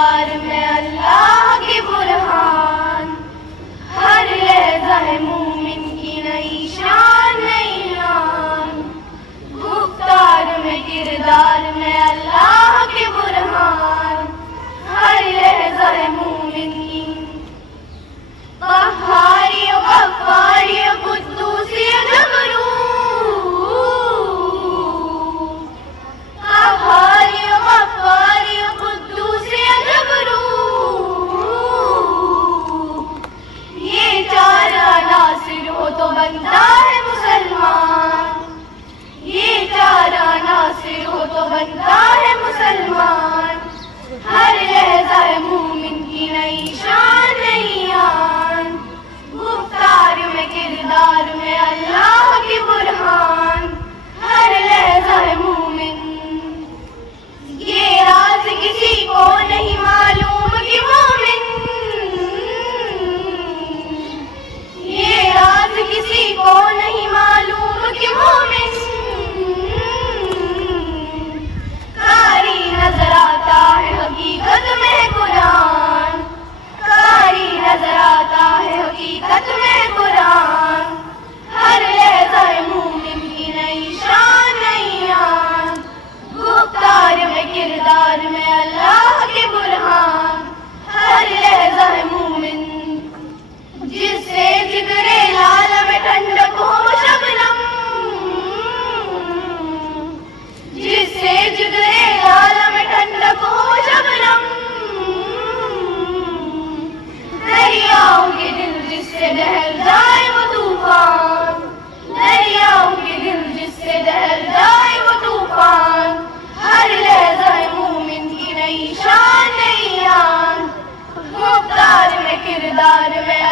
किरदार में अल्लाह के बुरहान, हर लहज़ा है मोमिन की नई शान नई आन। गुफ्तार में किरदार में अल्लाह के बुरहान, हर लहज़ा है मोमिन की। कहारियों गफ्फारियों कुद्दूसियों जबरू, कहारियों गफ्फारियों कुद्दूसियों जबरू, ये चार अनासिर हो तो बनता है मुसलमान, ये चार अनासिर हो तो बनता है मुसलमान। हर लहज़ा है मोमिन की नई शान नई आन। गुफ्तार में किरदार में अल्लाह की बुरहान, हर लहज़ा है मोमिन। ये राज किसी को नहीं मालूम कि मोमिन, ये राज किसी को नहीं मालूम कि मोमिन। कारी नजर आता है हकीकत में कुरान, कारी नजर आता है हकीकत में कुरान। हर लहज़ा है मोमिन की नई शान नई आन। गुफ्तार में किरदार में अल्लाह के बुरहान, हर लहज़ा है मोमिन। जिससे जिगरे लाल में ठंडक हो शबनम, जिससे जिगरे लाल में ठंडक हो शबनम। दरियाओं के दिल जिससे दहल जाए वो तूफान, दरियाओं के दिल जिससे दहल जाए वो तूफान। हर लहज़ा है मोमिन की नई शान नई आन। गुफ्तार में किरदार में